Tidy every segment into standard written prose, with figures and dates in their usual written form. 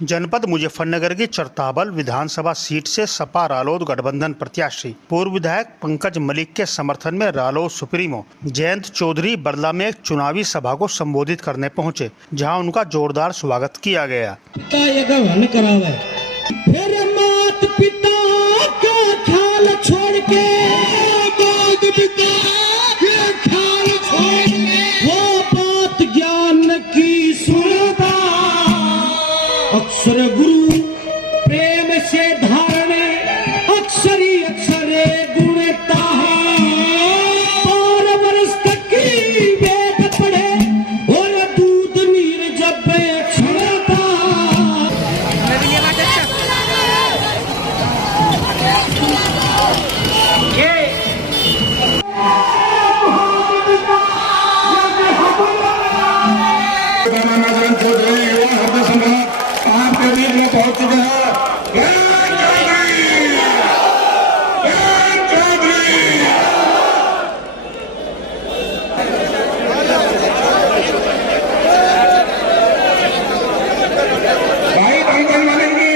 जनपद मुजफ्फरनगर की चरताबल विधानसभा सीट से सपा रालोद गठबंधन प्रत्याशी पूर्व विधायक पंकज मलिक के समर्थन में रालोद सुप्रीमो जयंत चौधरी बरला में एक चुनावी सभा को संबोधित करने पहुंचे, जहां उनका जोरदार स्वागत किया गया। अक्षर गुरु प्रेम से धारणे अक्षरी अक्षरे गुणता और वर्ष तक की वेद पढ़े और दूध नीर जब क्षणता। आपके बीच में पहुंच चुके हैं भाई पंकज मलिक जी।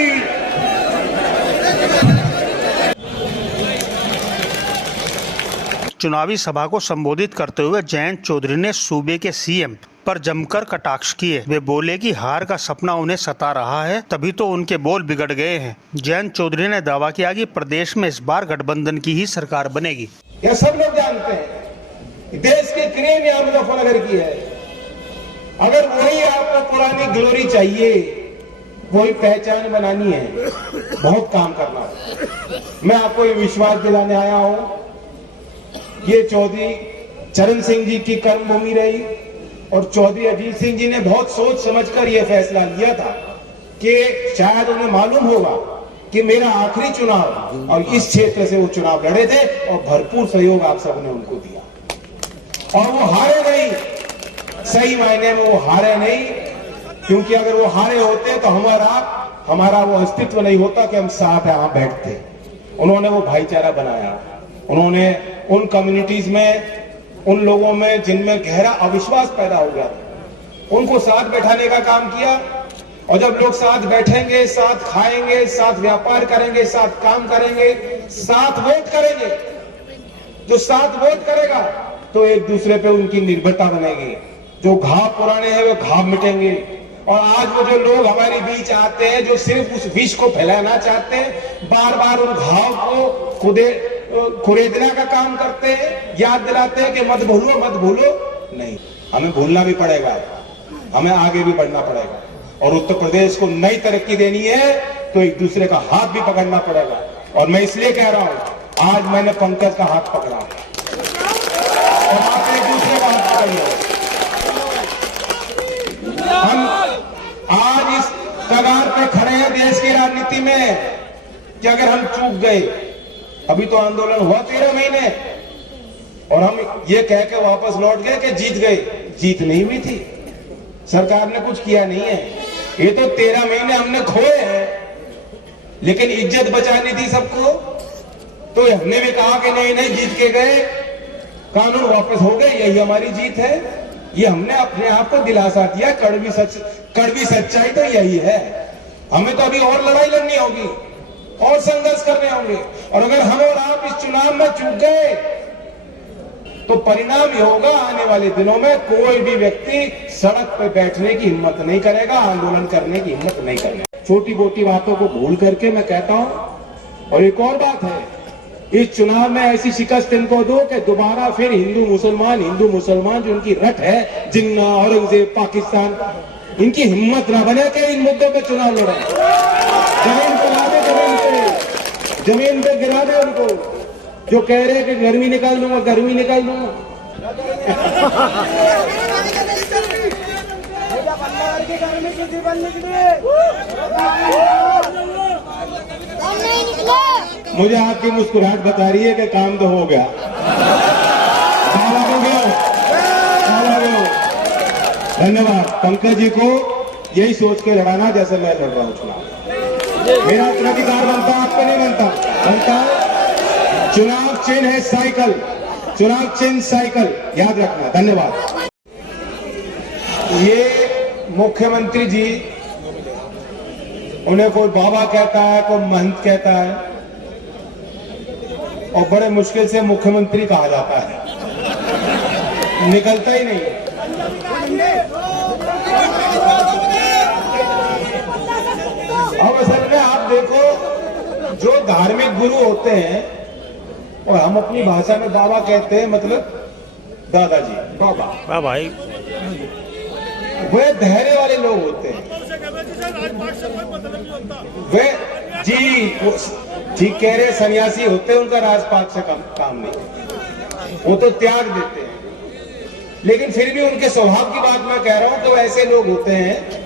चुनावी सभा को संबोधित करते हुए जयंत चौधरी ने सूबे के सीएम पर जमकर कटाक्ष किए। वे बोले कि हार का सपना उन्हें सता रहा है, तभी तो उनके बोल बिगड़ गए हैं। जयंत चौधरी ने दावा किया कि प्रदेश में इस बार गठबंधन की ही सरकार बनेगी। यह सब लोग जानते हैं, देश की क्रेन यहाँ मुजफ्फरनगर की है। अगर वही आपको पुरानी ग्लोरी चाहिए, वही पहचान बनानी है, बहुत काम करना है। मैं आपको ये विश्वास दिलाने आया हूँ, ये चौधरी चरण सिंह जी की कर्मभूमि रही और चौधरी अजीत सिंह जी ने बहुत सोच समझकर यह फैसला लिया था कि शायद उन्हें मालूम होगा कि मेरा आखिरी चुनाव, और इस क्षेत्र से वो चुनाव लड़े थे और भरपूर सहयोग आप सबने उनको दिया और वो हारे नहीं। सही मायने में वो हारे नहीं, क्योंकि अगर वो हारे होते तो हमारा वो अस्तित्व नहीं होता कि हम साथ यहां बैठते। उन्होंने वो भाईचारा बनाया, उन्होंने उन कम्युनिटीज में, उन लोगों में जिनमें गहरा अविश्वास पैदा हो गया था, उनको साथ बैठाने का काम किया। और जब लोग साथ बैठेंगे, साथ खाएंगे, साथ व्यापार करेंगे, साथ काम करेंगे, साथ वोट करेंगे, जो साथ वोट करेगा तो एक दूसरे पे उनकी निर्भरता बनेगी। जो घाव पुराने हैं वो घाव मिटेंगे। और आज वो जो लोग हमारे बीच आते हैं, जो सिर्फ उस विष को फैलाना चाहते हैं, बार बार उन घाव को कुरेदने का काम करते हैं, याद दिलाते हैं कि मत भूलो। नहीं, हमें भूलना भी पड़ेगा, हमें आगे भी बढ़ना पड़ेगा। और उत्तर प्रदेश को नई तरक्की देनी है तो एक दूसरे का हाथ भी पकड़ना पड़ेगा। और मैं इसलिए कह रहा हूं, आज मैंने पंकज का हाथ पकड़ा और आप एक दूसरे का हाथ पकड़ लो। हम आज इस कगार पे खड़े हैं देश की राजनीति में कि अगर हम चूक गए, अभी तो आंदोलन हुआ 13 महीने और हम ये कह के वापस लौट गए कि जीत गए। जीत नहीं हुई थी, सरकार ने कुछ किया नहीं है। ये तो 13 महीने हमने खोए हैं, लेकिन इज्जत बचानी थी सबको, तो हमने भी कहा कि नहीं जीत के गए, कानून वापस हो गए, यही हमारी जीत है। ये हमने अपने आप को दिलासा दिया। कड़वी सच्चाई तो यही है। हमें तो अभी और लड़ाई लड़नी होगी और संघर्ष करने होंगे। और अगर हम और आप इस चुनाव में चूक गए तो परिणाम ये होगा, आने वाले दिनों में कोई भी व्यक्ति सड़क पर बैठने की हिम्मत नहीं करेगा, आंदोलन करने की हिम्मत नहीं करेगा। छोटी मोटी बातों को भूल करके मैं कहता हूं। और एक और बात है, इस चुनाव में ऐसी शिकस्त इनको दो कि दोबारा फिर हिंदू मुसलमान जो उनकी रट है, जिन्ना, औरंगजेब, पाकिस्तान, इनकी हिम्मत ना बने कि इन मुद्दों पे चुनाव लड़े। जमीन पे ला दे, जमीन पे गिरा दे उनको। जो कह रहे हैं कि गर्मी निकाल दूंगा। मुझे आपकी मुस्कुराहट बता रही है कि काम तो हो गया। धन्यवाद। पंकज जी को यही सोच के लड़ाना जैसे मैं लड़ रहा हूं चुनाव। मेरा इतना अधिकार बनता, आपको नहीं बनता। चुनाव चिन्ह है साइकिल, चुनाव चिन्ह साइकिल, याद रखना। धन्यवाद। ये मुख्यमंत्री जी उन्हें कोई बाबा कहता है, कोई महंत कहता है, और बड़े मुश्किल से मुख्यमंत्री कहा जाता है, निकलता ही नहीं। अब असल में आप देखो, जो धार्मिक गुरु होते हैं, और हम अपनी भाषा में बाबा कहते हैं, मतलब दादाजी, बाबा भाई, वे धैर्य वाले लोग होते हैं। वे जी कह रहे सन्यासी होते हैं, उनका राजपाट से काम नहीं, वो तो त्याग देते हैं। लेकिन फिर भी उनके स्वभाव की बात मैं कह रहा हूं, तो ऐसे लोग होते हैं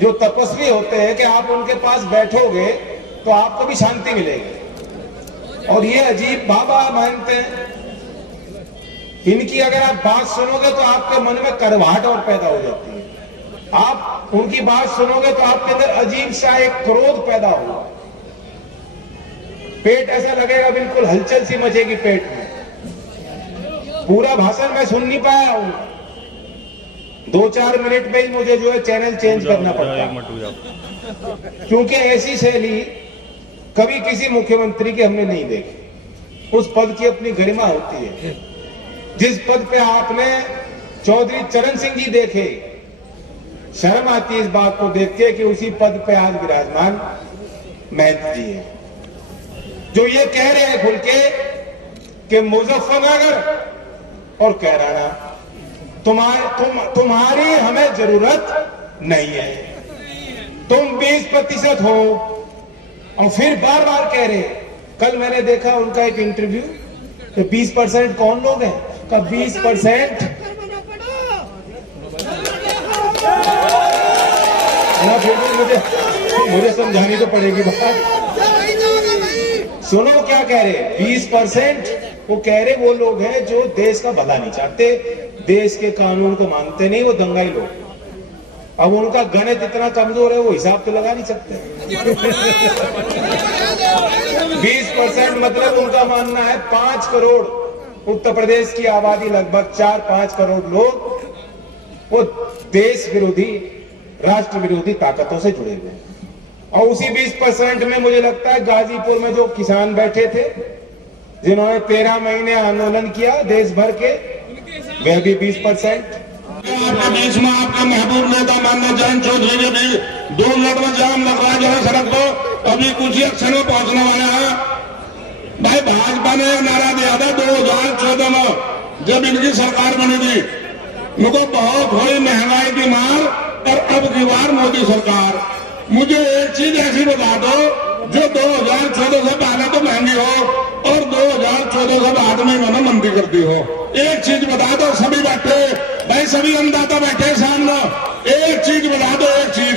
जो तपस्वी होते हैं कि आप उनके पास बैठोगे तो आपको भी शांति मिलेगी। और ये अजीब बाबा मानते हैं, इनकी अगर आप बात सुनोगे तो आपके मन में कड़वाहट और पैदा हो जाती है। आप उनकी बात सुनोगे तो आपके अंदर अजीब सा एक क्रोध पैदा होगा, पेट ऐसा लगेगा बिल्कुल हलचल सी मचेगी पेट में। पूरा भाषण मैं सुन नहीं पाया हूं, 2-4 मिनट में ही मुझे जो है चैनल चेंज करना पड़ता है, क्योंकि ऐसी शैली कभी किसी मुख्यमंत्री की हमने नहीं देखी। उस पद की अपनी गरिमा होती है। जिस पद पे आपने चौधरी चरण सिंह जी देखे, शर्म आती है इस बात को देख के कि उसी पद पे आज विराजमान महंत जी है, जो ये कह रहे हैं खुल के कि मुजफ्फरनगर और कैराना तुम्हारी हमें जरूरत नहीं है, तुम 20% हो। और फिर बार बार कह रहे, कल मैंने देखा उनका एक इंटरव्यू, तो 20% कौन लोग हैं का 20% ना, फिर भी मुझे समझानी तो पड़ेगी बात। सुनो क्या कह रहे, 20% वो कह रहे वो लोग हैं जो देश का भला नहीं चाहते, देश के कानून को मानते नहीं, वो दंगाई लोग। अब उनका गणित इतना कमजोर है, वो हिसाब तो लगा नहीं सकते। 20% मतलब उनका मानना है 5 करोड़, उत्तर प्रदेश की आबादी लगभग 4-5 करोड़ लोग वो देश विरोधी, राष्ट्र विरोधी ताकतों से जुड़े हुए हैं। और उसी 20% में मुझे लगता है गाजीपुर में जो किसान बैठे थे, जिन्होंने 13 महीने आंदोलन किया देश भर के, वह भी 20%। आपके बीच में आपके महबूब नेता माननीय जयंत चौधरी ने भी 2 मिनट में जाम लग रहा है जो है सड़क को, अभी कुछ ही अक्षर में पहुंचने वाले हैं। भाई भाजपा ने नारा दिया था 2014 में जब इनकी सरकार बनी थी, उनको बहुत हुई महंगाई की मार, और अब की बार मोदी सरकार। मुझे एक चीज ऐसी बता दो जो 2014 से पहले तो महंगी हो और 2014 से बाद में इन्होंने मंदी कर दी हो। एक चीज बता दो, सभी बैठे भाई, सभी अन्नदाता बैठे सामने, एक चीज बता दो, एक चीज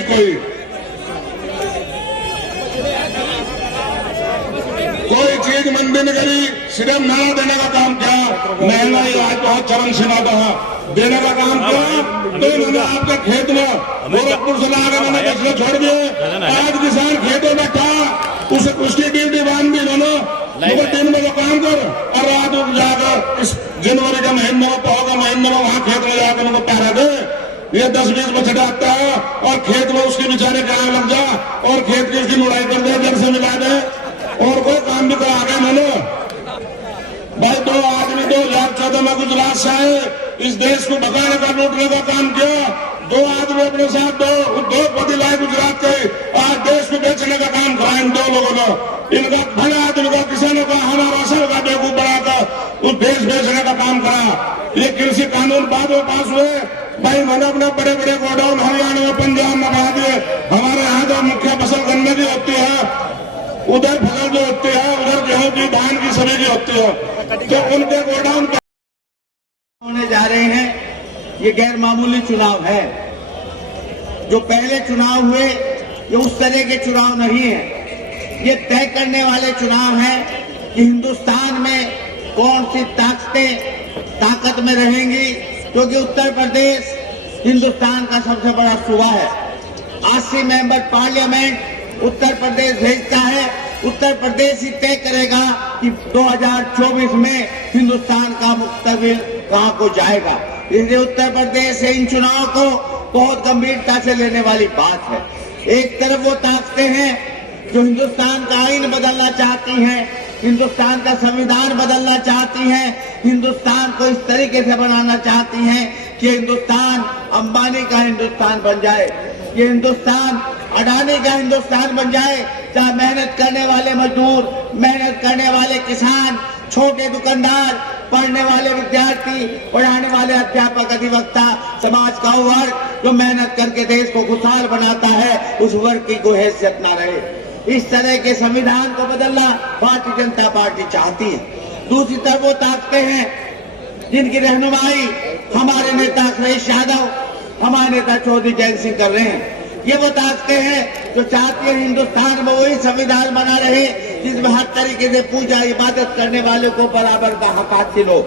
कोई चीज मंदी नहीं करी, सिर्फ नारा देने का काम किया। महंगाई आज बहुत चरम सीमा पर देने का काम किया, तो इन्होंने आपके खेत में गोरखपुर से लाकर मैंने फसलें छोड़ दिए। आज किसान खेतों में था, उसकी ड्यूटी बांध दी इन्होंने, दिन में तो काम कर और रात को जाकर इस जनवरी के महीने में, पौ के महीने में वहां खेत में जाकर उनको पहरा दे। ये 10-20 बछड़ा आता है और खेत में उसके बेचारे गाय लग जा और खेत की उसकी मुड़ाई कर दे, जड़ से मिला दे, और कोई काम भी करा गया मैंने। भाई 2 आदमी 2014 में गुजरात से आए, इस देश को भगाने का, लूटने का काम किया। 2 आदमी अपने साथ 2 उद्योगपति लाए गुजरात के, आज देश को बेचने का काम करा इन 2 लोगों ने। इनका भला आदमी का, किसानों का, हमारा असल का बेवकूफ बनाकर उस देश बेचने का काम करा। ये कृषि कानून बाद में पास हुए, भाई मैंने अपने बड़े बड़े गोडाउन हरियाणा में, पंजाब में बना दिए। हमारे यहाँ जो मुख्य फसल गन्ने की होती है, उधर फसल जो होती है, उधर गेहूं की, धान की, सभी की होती है, तो उनके गोडाउन होने जा रहे हैं। ये गैर मामूली चुनाव है। जो पहले चुनाव हुए ये उस तरह के चुनाव नहीं है। ये तय करने वाले चुनाव हैं कि हिंदुस्तान में कौन सी ताकतें ताकत में रहेंगी, क्योंकि उत्तर प्रदेश हिंदुस्तान का सबसे बड़ा सूबा है। 80 मेंबर पार्लियामेंट उत्तर प्रदेश भेजता है। उत्तर प्रदेश ही तय करेगा कि 2024 में हिंदुस्तान का मुस्तकबिल कहां को जाएगा। इसलिए उत्तर प्रदेश से इन चुनाव को बहुत गंभीरता से लेने वाली बात है। एक तरफ वो ताकतें हैं जो हिंदुस्तान का आईन बदलना चाहती हैं, हिंदुस्तान का संविधान बदलना चाहती हैं, हिंदुस्तान को इस तरीके से बनाना चाहती हैं कि हिंदुस्तान अंबानी का हिंदुस्तान बन जाए, ये हिंदुस्तान अडानी का हिंदुस्तान बन जाए, जहां मेहनत करने वाले मजदूर, मेहनत करने वाले किसान, छोटे दुकानदार, पढ़ने वाले विद्यार्थी, पढ़ाने वाले अध्यापक, अधिवक्ता, समाज का वर्ग जो मेहनत करके देश को खुशहाल बनाता है, उस वर्ग की कोई हैसियत ना रहे। इस तरह के संविधान को बदलना भारतीय जनता पार्टी चाहती है। दूसरी तरफ वो ताकतें हैं जिनकी रहनुमाई हमारे नेता अखिलेश यादव, हमारे नेता चौधरी जयंत सिंह कर रहे हैं। ये वो ताकतें हैं जो चाहती है हिंदुस्तान में वही संविधान बना रहे जिसमें हर तरीके से पूजा इबादत करने वाले को बराबर का हक हासिल हो।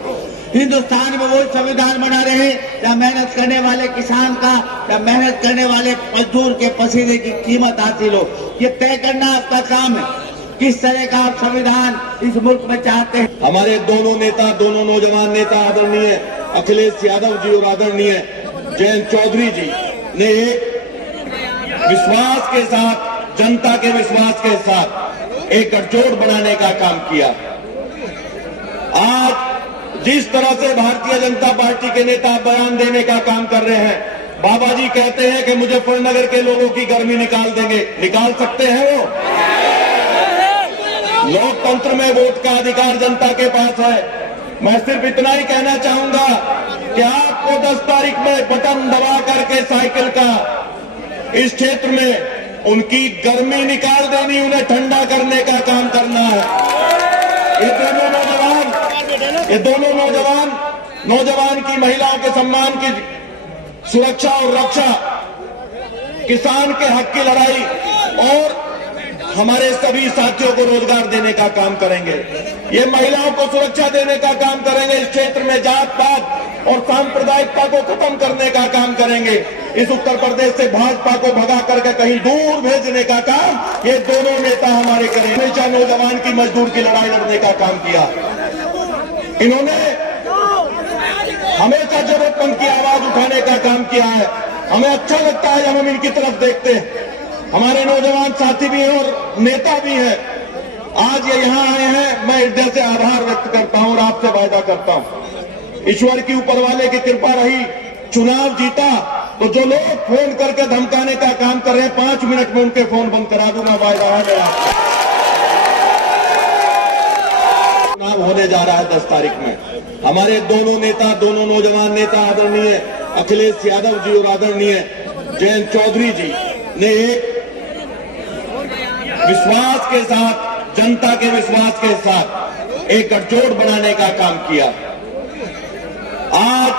हिंदुस्तान में वही संविधान बना रहे या मेहनत करने वाले किसान का या मेहनत करने वाले मजदूर के पसीने की कीमत हासिल हो। ये तय करना आपका काम है किस तरह का आप संविधान इस मुल्क में चाहते हैं। हमारे दोनों नेता, दोनों नौजवान नेता आदरणीय अखिलेश यादव जी और आदरणीय जयंत चौधरी जी ने एक विश्वास के साथ, जनता के विश्वास के साथ एक गठजोड़ बनाने का काम किया। आज जिस तरह से भारतीय जनता पार्टी के नेता बयान देने का काम कर रहे हैं, बाबा जी कहते हैं कि मुजफ्फरनगर के लोगों की गर्मी निकाल देंगे, निकाल सकते हैं वो? लोकतंत्र में वोट का अधिकार जनता के पास है। मैं सिर्फ इतना ही कहना चाहूंगा कि आपको 10 तारीख में बटन दबा करके साइकिल का इस क्षेत्र में उनकी गर्मी निकाल देनी, उन्हें ठंडा करने का काम करना है। ये दोनों नौजवान की महिलाओं के सम्मान की सुरक्षा और रक्षा, किसान के हक की लड़ाई और हमारे सभी साथियों को रोजगार देने का काम करेंगे। ये महिलाओं को सुरक्षा देने का काम करेंगे। इस क्षेत्र में जात पात और सांप्रदायिकता को खत्म करने का काम करेंगे। इस उत्तर प्रदेश से भाजपा को भगा करके कहीं दूर भेजने का काम ये दोनों नेता हमारे करेंगे। हमेशा नौजवान की, मजदूर की लड़ाई लड़ने का काम किया। इन्होंने हमेशा जरूरतमंद की आवाज उठाने का काम किया है। हमें अच्छा लगता है जब हम इनकी तरफ देखते हैं। हमारे नौजवान साथी भी हैं और नेता भी हैं। आज ये यहाँ आए हैं, मैं हृदय से आभार व्यक्त करता हूं और आपसे वायदा करता हूं, ईश्वर की ऊपर वाले की कृपा रही, चुनाव जीता तो जो लोग फोन करके धमकाने का काम कर रहे हैं, 5 मिनट में उनके फोन बंद करा दूंगा, वायदा है मेरा। चुनाव होने जा रहा है 10 तारीख में। हमारे दोनों नेता, दोनों नौजवान नेता आदरणीय अखिलेश यादव जी और आदरणीय जयंत चौधरी जी ने एक विश्वास के साथ, जनता के विश्वास के साथ एक गठजोड़ बनाने का काम किया। आज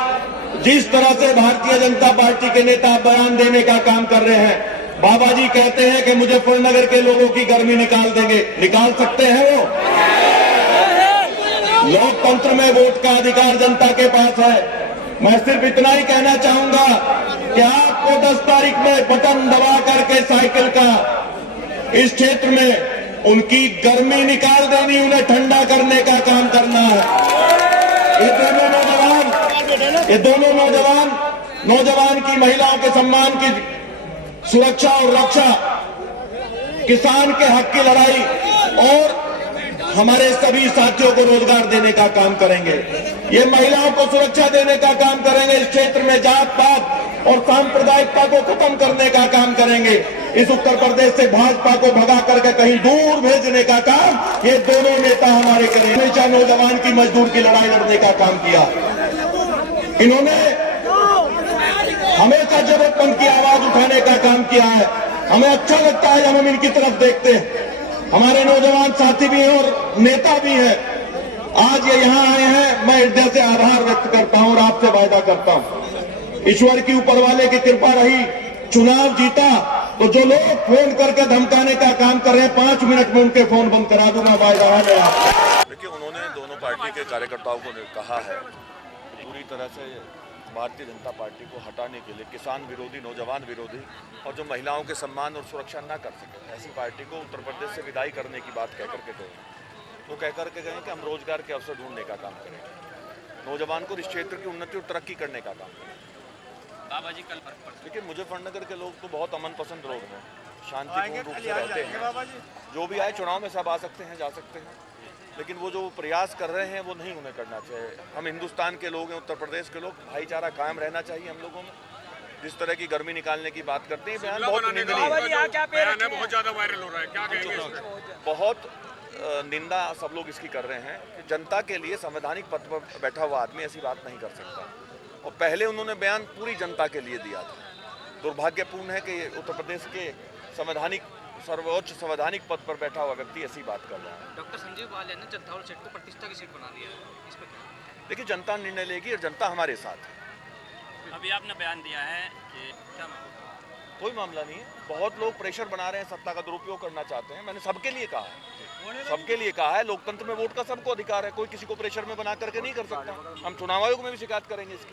जिस तरह से भारतीय जनता पार्टी के नेता बयान देने का काम कर रहे हैं, बाबा जी कहते हैं कि मुजफ्फरनगर के लोगों की गर्मी निकाल देंगे, निकाल सकते हैं वो? लोकतंत्र में वोट का अधिकार जनता के पास है। मैं सिर्फ इतना ही कहना चाहूंगा कि आपको 10 तारीख में बटन दबा करके साइकिल का इस क्षेत्र में उनकी गर्मी निकाल देनी, उन्हें ठंडा करने का काम करना है। ये दोनों नौजवान की, महिलाओं के सम्मान की सुरक्षा और रक्षा, किसान के हक की लड़ाई और हमारे सभी साथियों को रोजगार देने का काम करेंगे। ये महिलाओं को सुरक्षा देने का काम करेंगे। इस क्षेत्र में जात पात और सांप्रदायिकता को खत्म करने का काम करेंगे। इस उत्तर प्रदेश से भाजपा को भगा करके कहीं दूर भेजने का काम ये दोनों नेता हमारे करेंगे। हमेशा नौजवान की, मजदूर की लड़ाई लड़ने का काम किया। इन्होंने हमेशा जरूरतमंद की आवाज उठाने का काम किया है। हमें अच्छा लगता है जब हम इनकी तरफ देखते हैं। हमारे नौजवान साथी भी हैं और नेता भी हैं। आज ये यहाँ आए हैं, मैं हृदय से आभार व्यक्त करता हूं और आपसे वायदा करता हूं, ईश्वर की ऊपर वाले की कृपा रही, चुनाव जीता तो जो लोग फोन करके धमकाने का काम कर रहे हैं, 5 मिनट में उनके फोन बंद करा दूंगा, वायदा है मेरा। देखिए, उन्होंने दोनों पार्टी के कार्यकर्ताओं को कहा है पूरी तरह से भारतीय जनता पार्टी को हटाने के लिए, किसान विरोधी, नौजवान विरोधी और जो महिलाओं के सम्मान और सुरक्षा ना कर सके ऐसी पार्टी को उत्तर प्रदेश से विदाई करने की बात कह करके गए। वो कह करके गए कि हम रोजगार के अवसर ढूंढने का काम करेंगे, नौजवान को इस क्षेत्र की उन्नति और तरक्की करने का काम करेंगे। बाबा जी कल फर्क पड़ता लेकिन मुजफ्फरनगर के लोग तो बहुत अमन पसंद लोग हैं, शांतिपूर्ण रूप से रहते हैं। जो भी आए चुनाव में सब आ सकते हैं, जा सकते हैं, लेकिन वो जो प्रयास कर रहे हैं वो नहीं उन्हें करना चाहिए। हम हिंदुस्तान के लोग हैं, उत्तर प्रदेश के लोग, भाईचारा कायम रहना चाहिए हम लोगों में। जिस तरह की गर्मी निकालने की बात करते हैं, बयान बहुत निंदनीय है, बहुत ज्यादा वायरल हो रहा है, क्या कहेंगे? बहुत निंदा सब लोग इसकी कर रहे हैं कि जनता के लिए संवैधानिक पद पर बैठा हुआ आदमी ऐसी बात नहीं कर सकता। और पहले उन्होंने बयान पूरी जनता के लिए दिया था। दुर्भाग्यपूर्ण है कि उत्तर प्रदेश के सर्वोच्च संवैधानिक पद पर बैठा हुआ व्यक्ति ऐसी बात कर रहा है। डॉक्टर संजीव बालियान ने चंद्रावल सीट को प्रतिष्ठा की सीट बना दिया है, इस पे क्या? देखिए, जनता निर्णय लेगी और जनता हमारे साथ है। अभी आपने बयान दिया है कि क्या कोई मामला नहीं है। बहुत लोग प्रेशर बना रहे हैं, सत्ता का दुरुपयोग करना चाहते हैं। मैंने सबके लिए कहा है, सबके लिए कहा है। लोकतंत्र में वोट का सबको अधिकार है, कोई किसी को प्रेशर में बना करके नहीं कर सकता। हम चुनाव आयोग में भी शिकायत करेंगे इसकी।